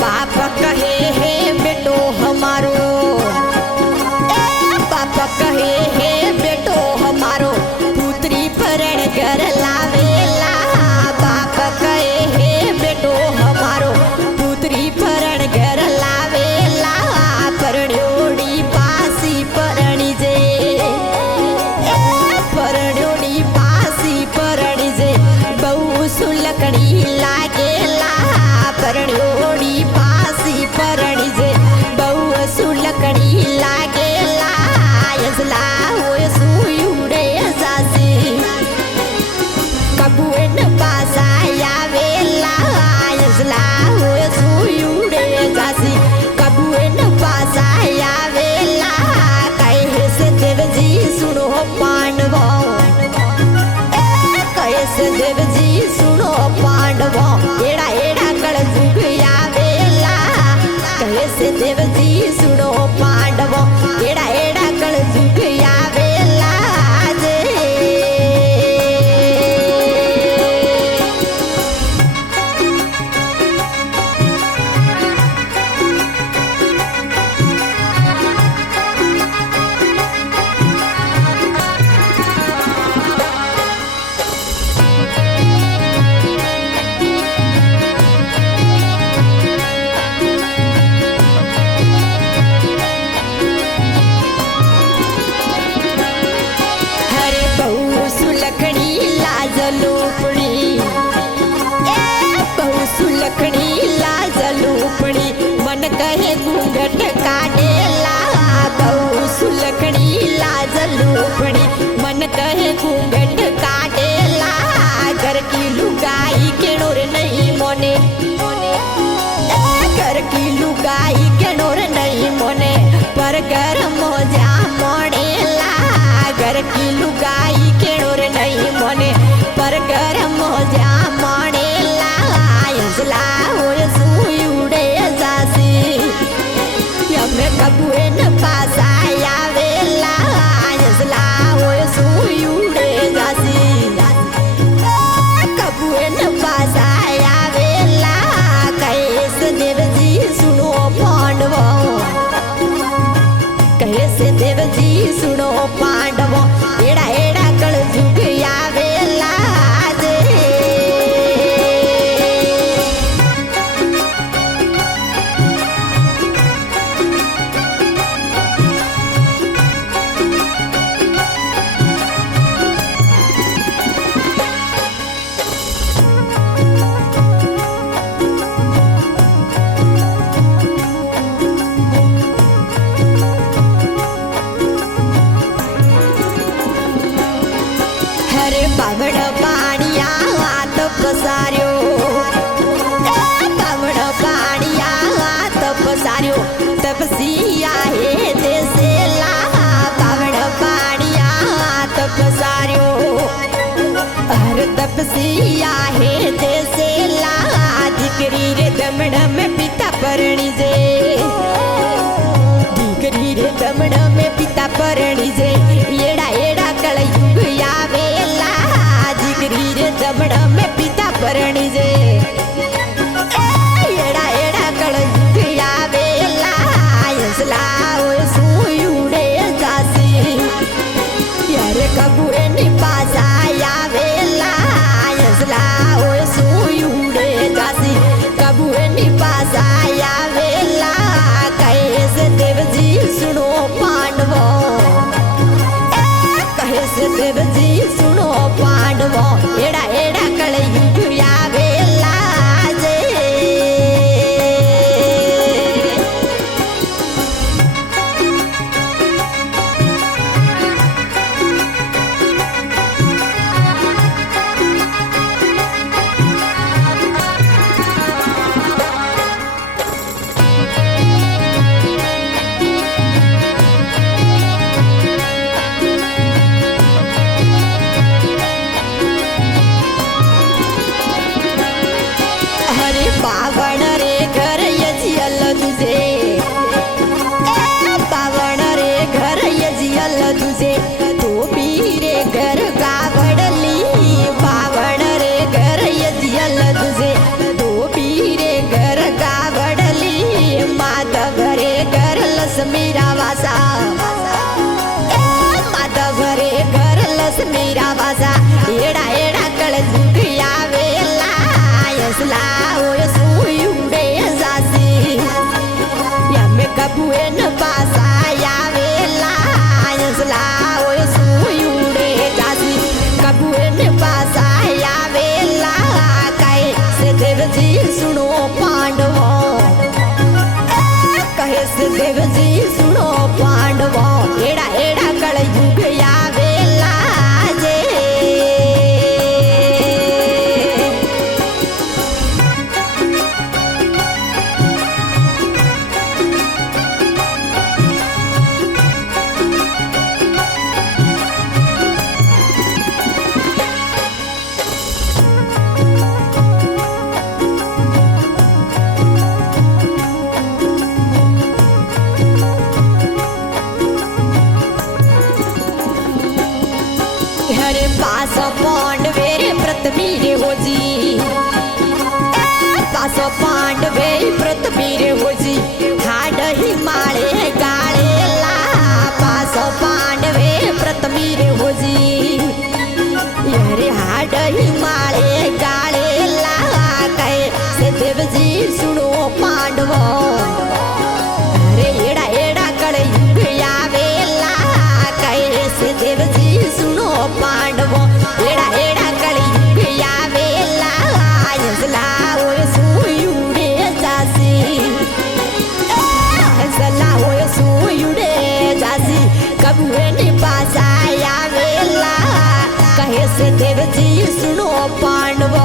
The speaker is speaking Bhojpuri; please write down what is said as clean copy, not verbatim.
बाप कहे हे बेटो हमारो, बाप कहे हे बेटो हमारो, पुत्री परण घर लावेला। बाप कहे हे बेटो हमारो, पुत्री परण घर लावेला। परण्योड़ी पासी परणी जे, परण्योड़ी पासी परणी जे, बहु सुलकड़ी लागेला। परण्योड़ी पासी परणी जे, बहु सुलकड़ी लागेला। यसला होय सुयुडे जासी, कबुएन पासा यावेला। यसला होय सुयुडे जासी, कबुएन पासा यावेला। कैसे देवजी सुनो पांडवो, कैसे देवजी सुनो पांडवो, एड़ा एड़ा कल जुग यावेला। कैसे देवजी सुनो पांडवो, एड़ा एड़ा कल जुग यावेला जे। हरे बहु सुलखड़ी लाज लूपड़ी, बहु सुलखड़ी लाज लूपड़ी, मन कहे घूंघट काटेला। बहु सुलखड़ी लाज लूपड़ी, मन कहे घूंघट काटेला। घर की लुगाई के नोर नहीं मोने, घर की लुगाई के नोर नहीं मोने, पर घर मोजा मोड़ेला। घर की लुगाई के नोर नहीं मोने, पर घर मोजा मोड़ेला। यसला होय सुयुडे जासी, यमे कबुएन पासा यावेला। यसला होय सुयुडे जासी, कबुएन पासा यावेला। कैसे देवजी सुनो पांडवो, कैसे देवजी सुनो पांडवो, एड़ा एड़ा कल जुग यावेला जे। हरे बावड़ पाणिया हाथ पसार्यो, बावड़ पाणिया हाथ पसार्यो, तपसिया हे देसेला। बावड़ पाणिया हाथ पसार्यो, हर तपसिया हे देसेला। दिकरी रे दमड़ में पिता परणी जे, दिकरी रे दमड़ में पिता परणी जे, एड़ा एड़ा कल युग यावेला। दिकरी रे दमड़ में पिता परणी जे, एड़ा एड़ा कल युग यावेला। यसला होय सुयुडे जासी, यार कबुएन पासा यावेला। यसला होय सुयुडे जासी, कबुएन पासा यावेला। कैसे देवजी सुनो पांडवो, कैसे देवजी सुनो पांडवो, एड़ा एड़ा कल युग यावेला जे। बावण रे घर यजियल तुझे, बावण रे घर यजियल तुझे, धोबी रे घर गावडली। बावण रे घर यजियल तुझे, धोबी रे घर गावडली। देवजी सुनो पांडवों कहे से देवजी सुनो पांडवों एड़ा एड़ा कलयुग आवेला जे हरे पास पांडवे प्रथमी रे होजी पास पांडवे प्रथमी रे होजी हाड हिमालय गाळे ला पास पांडवे प्रथमी रे होजी हरे हाड हिमालय गाळे ला कहे से देवजी सुनो पांडवो अरे एड़ा एड़ा कलयुग आवेला कहे से देवजी सुनो पांडवो एड़ा एड़ा कलयुग आवेला यसला ओय सुयुडे जासी यसला ओय सुयुडे जासी कबुए नि पासा आवेला कहे से देवजी सुनो पांडवो